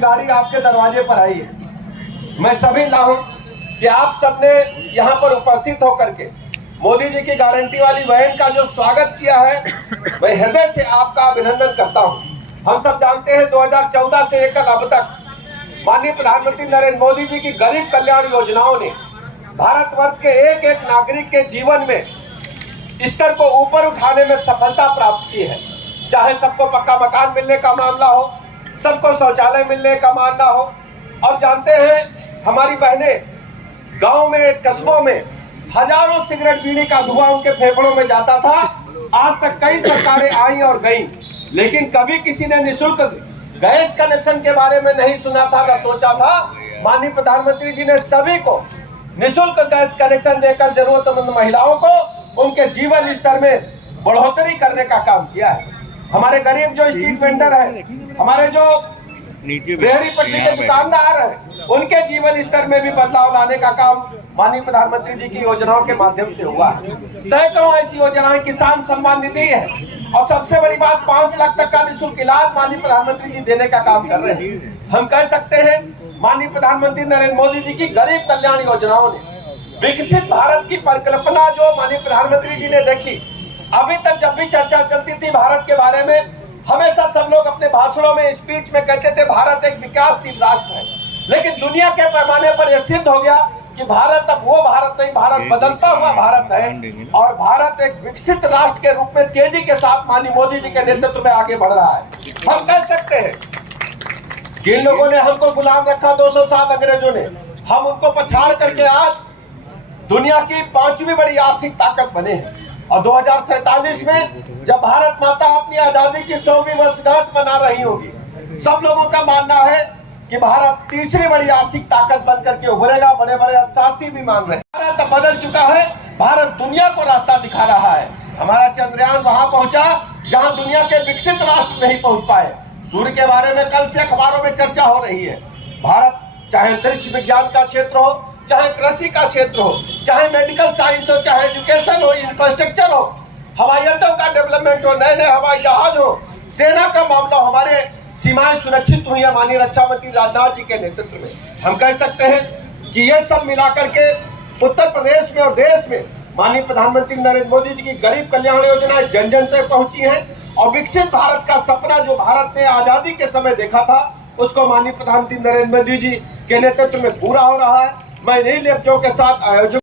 गाड़ी आपके दरवाजे पर आई है। मैं सभी लाहूं कि आप सबने यहाँ पर उपस्थित होकर के मोदी जी की गारंटी वाली वैन का जो स्वागत किया है, मैं हृदय से आपका अभिनंदन करता हूँ। हम सब जानते हैं 2014 से लेकर अब तक माननीय प्रधानमंत्री नरेंद्र मोदी जी की गरीब कल्याण योजनाओं ने भारतवर्ष के एक एक नागरिक के जीवन में स्तर को ऊपर उठाने में सफलता प्राप्त की है। चाहे सबको पक्का मकान मिलने का मामला हो, सबको शौचालय मिलने का मामला हो, और जानते हैं हमारी बहनें गांव में, कस्बों में हजारों सिगरेट बीड़ी का धुआं उनके फेफड़ों में जाता था। आज तक कई सरकारें आई और गईं, लेकिन कभी किसी ने निःशुल्क गैस कनेक्शन के बारे में नहीं सुना था, न सोचा था। माननीय प्रधानमंत्री जी ने सभी को निःशुल्क गैस कनेक्शन देकर जरूरतमंद महिलाओं को उनके जीवन स्तर में बढ़ोतरी करने का काम किया है। हमारे गरीब जो स्ट्रीट वेंडर है, हमारे जो रेहड़ी पट्टी के दुकानदार हैं, उनके जीवन स्तर में भी बदलाव लाने का काम माननीय प्रधानमंत्री जी की योजनाओं के माध्यम से हुआ है। सैकड़ों ऐसी योजनाएं, किसान सम्मान निधि है, और सबसे बड़ी बात 5 लाख तक का निःशुल्क इलाज माननीय प्रधानमंत्री जी देने का काम कर रहे हैं। हम कह सकते हैं माननीय प्रधानमंत्री नरेंद्र मोदी जी की गरीब कल्याण योजनाओं ने विकसित भारत की परिकल्पना जो माननीय प्रधानमंत्री जी ने देखी। अभी तक जब भी चर्चा चलती थी भारत के बारे में, हमेशा सब लोग अपने भाषणों में, स्पीच में कहते थे भारत एक विकासशील राष्ट्र है। लेकिन दुनिया के पैमाने पर यह सिद्ध हो गया कि भारत अब वो भारत नहीं, भारत बदलता हुआ भारत है, और भारत एक विकसित राष्ट्र के रूप में तेजी के साथ माननीय मोदी जी के नेतृत्व में आगे बढ़ रहा है। हम कह सकते हैं जिन लोगों ने हमको गुलाम रखा 200 साल अंग्रेजों ने, हम उनको पछाड़ करके आज दुनिया की 5वीं बड़ी आर्थिक ताकत बने हैं। और 2047 में जब भारत माता अपनी आजादी की 100वीं वर्षगांठ मना रही होगी, सब लोगों का मानना है कि भारत तीसरी बड़ी आर्थिक ताकत बनकर के उभरेगा। बड़े बड़े अर्थशास्त्री भी मान रहे हैं। भारत बदल चुका है, भारत दुनिया को रास्ता दिखा रहा है। हमारा चंद्रयान वहां पहुंचा जहां दुनिया के विकसित राष्ट्र नहीं पहुंच पाए। सूर्य के बारे में कल से अखबारों में चर्चा हो रही है। भारत चाहे अंतरिक्ष विज्ञान का क्षेत्र हो, चाहे कृषि का क्षेत्र हो, चाहे मेडिकल साइंस हो, चाहे एजुकेशन हो, इंफ्रास्ट्रक्चर हो, हवाई अड्डों का डेवलपमेंट हो, नए नए हवाई जहाज हो, सेना का मामला, हमारे सीमाएं सुरक्षित हुई है माननीय रक्षा मंत्री राजनाथ जी के नेतृत्व में। हम कह सकते हैं कि ये सब मिलाकर के उत्तर प्रदेश में और देश में माननीय प्रधानमंत्री नरेंद्र मोदी जी की गरीब कल्याण योजनाएं जन जन तक पहुंची है, और विकसित भारत का सपना जो भारत ने आजादी के समय देखा था, उसको माननीय प्रधानमंत्री नरेंद्र मोदी जी के नेतृत्व में पूरा हो रहा है। मैं इन्हीं लफ्जों के साथ आयोजक